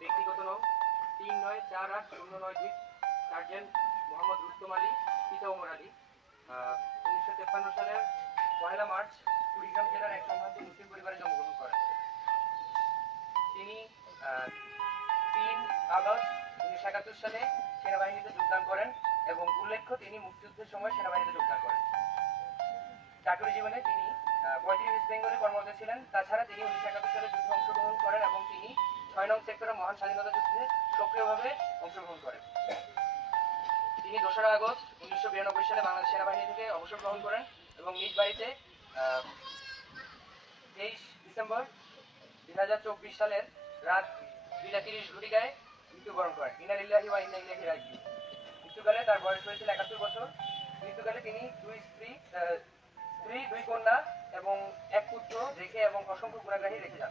ব্যক্তিগত নাম তিন নয়, চার আট, শূন্য নয়, দুই সার্জেন্ট মোহাম্মদ রুস্তম আলী, পিতা ওমর আলী। উনিশশো তেপ্পান্ন সালের পয়লা মার্চ কুড়িগ্রাম জেলার এক সম্ভ্রান্ত মুসলিম পরিবারে জন্মগ্রহণ করেন। তিনি তিন আগস্ট উনিশশো একাত্তর সালে সেনাবাহিনীতে যোগদান করেন এবং উল্লেখ্য তিনি মুক্তিযুদ্ধের সময় সেনাবাহিনীতে যোগদান করেন। চাকরি জীবনে তিনি পঁয়ত্রিশ বেঙ্গলে কর্মরত ছিলেন। তাছাড়া তিনি উনিশশো একাত্তর সালে ছয় নং সেক্টরে মহান স্বাধীনতা যুদ্ধে সক্রিয়ভাবে অংশগ্রহণ করেন তিনি দোসরা আগস্ট উনিশশো বিরানব্বই সালে বাংলাদেশ সেনাবাহিনী থেকে অবসর গ্রহণ করেন এবং নিজ বাড়িতে তেইশ ডিসেম্বর দুই হাজার চব্বিশ সালের রাত দুইটা তিরিশ ঘটিকায় মৃত্যুবরণ করেন। ইনারিল্লাহি ওয়া ইন্না ইলাইহি রাজিউন। মৃত্যুকালে তার বয়স হয়েছিল একাত্তর বছর। মৃত্যুকালে তিনি দুই স্ত্রী স্ত্রী, দুই কন্যা এবং এক পুত্র রেখে এবং অসংখ্য গুণাগ্রাহী রেখে যান।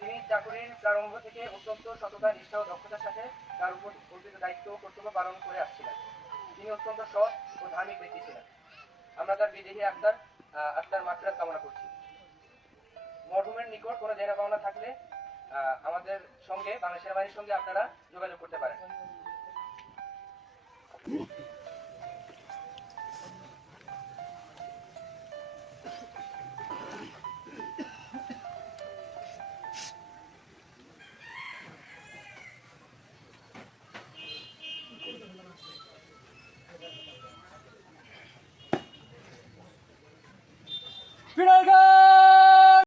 তিনি চাকরির প্রারম্ভ থেকে অত্যন্ত সততা, নিষ্ঠা ও দক্ষতার সাথে তার উপর অর্পিত দায়িত্ব ও কর্তব্য পালন করে আসছিলেন। তিনি অত্যন্ত সৎ ও ধার্মিক ব্যক্তি ছিলেন। আমরা তার বিদেহী আত্মার আত্মার মাত্রা কামনা করছি। মরহুমের নিকট কোনো দেনা পাওনা থাকলে আমাদের সঙ্গে, বাংলাদেশ সেনাবাহিনীর সঙ্গে আপনারা যোগাযোগ করতে পারেন। You know.